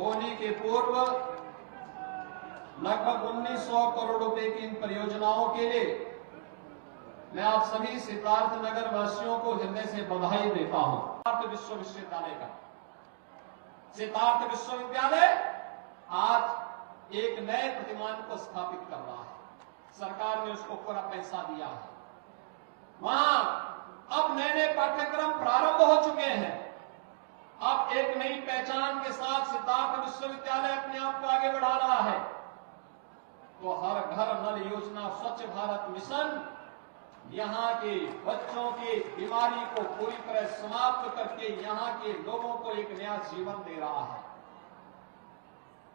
होली के पूर्व लगभग 1900 करोड़ रुपए की इन परियोजनाओं के लिए मैं आप सभी सिद्धार्थ नगर वासियों को हृदय से बधाई देता हूं। सिद्धार्थ विश्वविद्यालय का सिद्धार्थ विश्वविद्यालय आज एक नए प्रतिमान को स्थापित कर रहा है। सरकार ने उसको पूरा पैसा दिया है। वहां अब नए नए पाठ्यक्रम प्रारंभ हो चुके हैं। अब एक नई पहचान के साथ सिद्धार्थ विश्वविद्यालय अपने आप को आगे बढ़ा रहा है। तो हर घर नल योजना, स्वच्छ भारत मिशन यहां के बच्चों की बीमारी को पूरी तरह समाप्त करके यहां के लोगों को एक नया जीवन दे रहा है।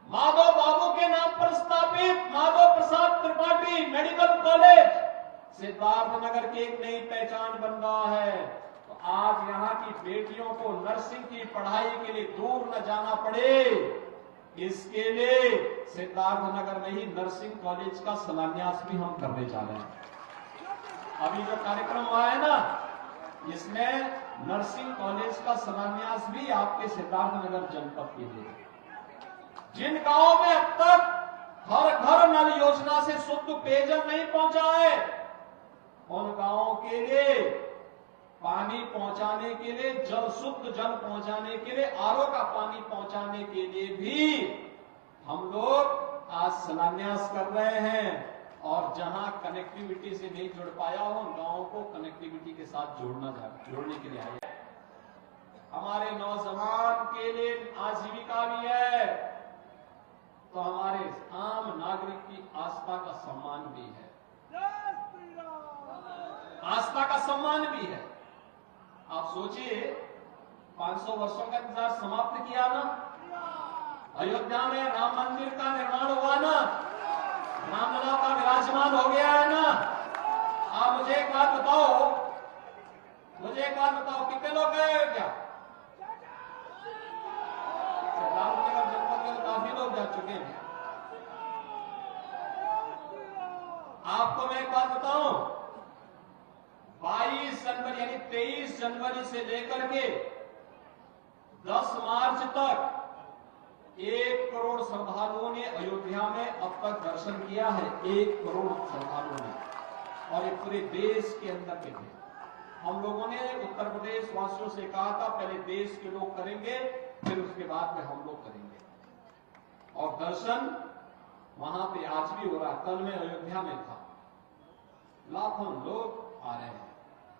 माधव बाबू के नाम पर स्थापित माधव प्रसाद त्रिपाठी मेडिकल कॉलेज सिद्धार्थ नगर की एक नई पहचान बन रहा है। तो आज यहां की बेटियों को नर्सिंग की पढ़ाई के लिए दूर न जाना पड़े, इसके लिए सिद्धार्थ नगर में ही नर्सिंग कॉलेज का शिलान्यास भी हम करने जा रहे हैं। अभी जो कार्यक्रम हुआ है ना, इसमें नर्सिंग कॉलेज का शिलान्यास भी आपके सिद्धार्थ नगर जनपद के लिए। जिन गांवों में अब तक हर घर नल योजना से शुद्ध पेयजल नहीं पहुंचा है, उन गांवों के लिए पानी पहुंचाने के लिए, शुद्ध जल पहुंचाने के लिए, आरओ का पानी पहुंचाने के लिए भी हम लोग आज शिलान्यास कर रहे हैं। और जहां कनेक्टिविटी से नहीं जुड़ पाया हो, उन गांवों को कनेक्टिविटी के साथ जोड़ने के लिए आए। हमारे नौजवान के लिए आजीविका भी है, तो हमारे आम नागरिक की आस्था का सम्मान भी है। आस्था का सम्मान भी है। आप सोचिए, 500 वर्षों का इंतजार समाप्त किया ना, अयोध्या में राम मंदिर का निर्माण हुआ ना, रामलला का विराजमान हो गया है ना। आप मुझे एक बात बताओ, कितने लोग गए क्या? सिद्धार्थनगर जनपद के काफी लोग जा चुके हैं। आपको मैं एक बात बताऊं, 22 जनवरी यानी 23 जनवरी से लेकर के 10 मार्च तक 1 करोड़ श्रद्धालुओं ने अयोध्या में अब तक दर्शन किया है। 1 करोड़ श्रद्धालुओं ने, और ये पूरे देश के अंदर के थे। हम लोगों ने उत्तर प्रदेश वासियों से कहा था, पहले देश के लोग करेंगे, फिर उसके बाद में हम लोग करेंगे। और दर्शन वहां पे आज भी हो रहा। कल मैं अयोध्या में था, लाखों लोग आ रहे हैं,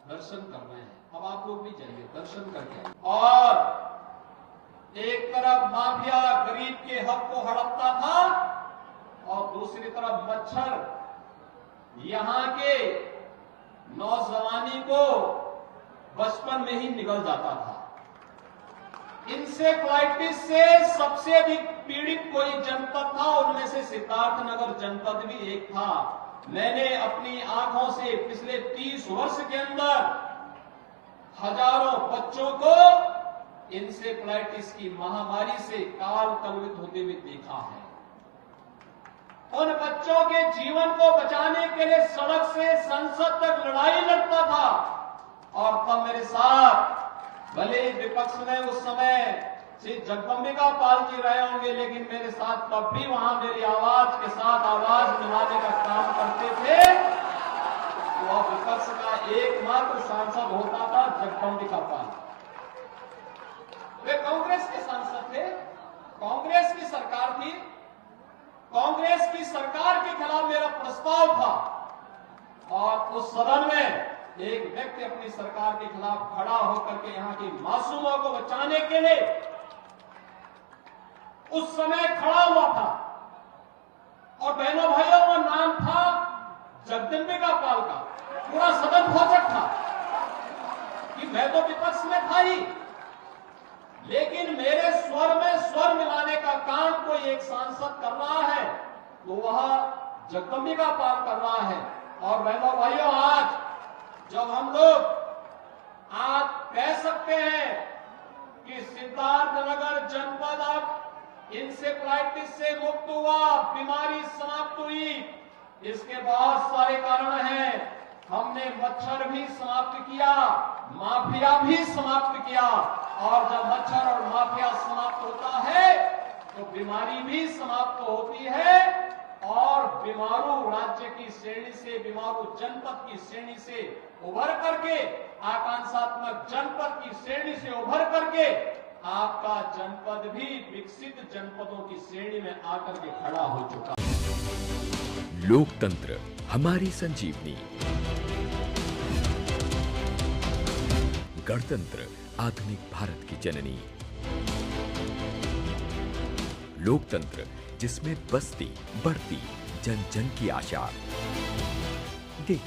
दर्शन कर रहे हैं। अब आप लोग भी जाइए, दर्शन करके। और एक तरफ माफिया गरीब के हक को हड़पता था, और दूसरी तरफ मच्छर यहां के नौजवानी को बचपन में ही निगल जाता था। इंसेफ्लाइटिस से सबसे अधिक पीड़ित कोई जनपद था, उनमें से सिद्धार्थ नगर जनपद भी एक था। मैंने अपनी आंखों से पिछले 30 वर्ष के अंदर हजारों बच्चों को इंसेफ्लाइटिस की महामारी से काल कलवित होते हुए देखा है। उन बच्चों के जीवन को बचाने के लिए सड़क से संसद तक लड़ाई लड़ता था। और तब मेरे साथ, भले विपक्ष में उस समय श्री जगदम्बिका पाल जी रहे होंगे, लेकिन मेरे साथ तब भी वहां मेरी आवाज के साथ आवाज मिलाने का काम करते थे। तो विपक्ष का एकमात्र सांसद होता था जगदम्बिका पाल। वे कांग्रेस के सांसद थे, कांग्रेस की सरकार थी। कांग्रेस की सरकार के खिलाफ मेरा प्रस्ताव था, और उस सदन में एक व्यक्ति अपनी सरकार के खिलाफ खड़ा होकर के यहाँ की मासूमों को बचाने के लिए उस समय खड़ा हुआ था। और बहनों भाइयों, वो नाम था जगदम्बिका पाल का। पूरा सदन खोचक था कि मैं तो विपक्ष में था ही, लेकिन मेरे स्वर में स्वर मिलाने का काम कोई एक सांसद कर रहा है, तो वह जगदम्बिका पाल कर रहा है। और बहनों भाइयों, आज जब हम लोग आज कह सकते हैं कि सिद्धार्थनगर जनपद अब इंसेफ्लाइटिस से मुक्त हुआ, बीमारी समाप्त हुई, इसके बहुत सारे कारण हैं। हमने मच्छर भी समाप्त किया, माफिया भी समाप्त किया। और जब मच्छर और माफिया समाप्त होता है, तो बीमारी भी समाप्त होती है और बीमारू राज्य की श्रेणी से, बीमारू जनपद की श्रेणी से उभर करके, आकांक्षात्मक जनपद की श्रेणी से उभर करके आपका जनपद भी विकसित जनपदों की श्रेणी में आकर के खड़ा हो चुका। लोकतंत्र हमारी संजीवनी, गणतंत्र आधुनिक भारत की जननी, लोकतंत्र जिसमें बस्ती बढ़ती, जन जन की आशा। देखिए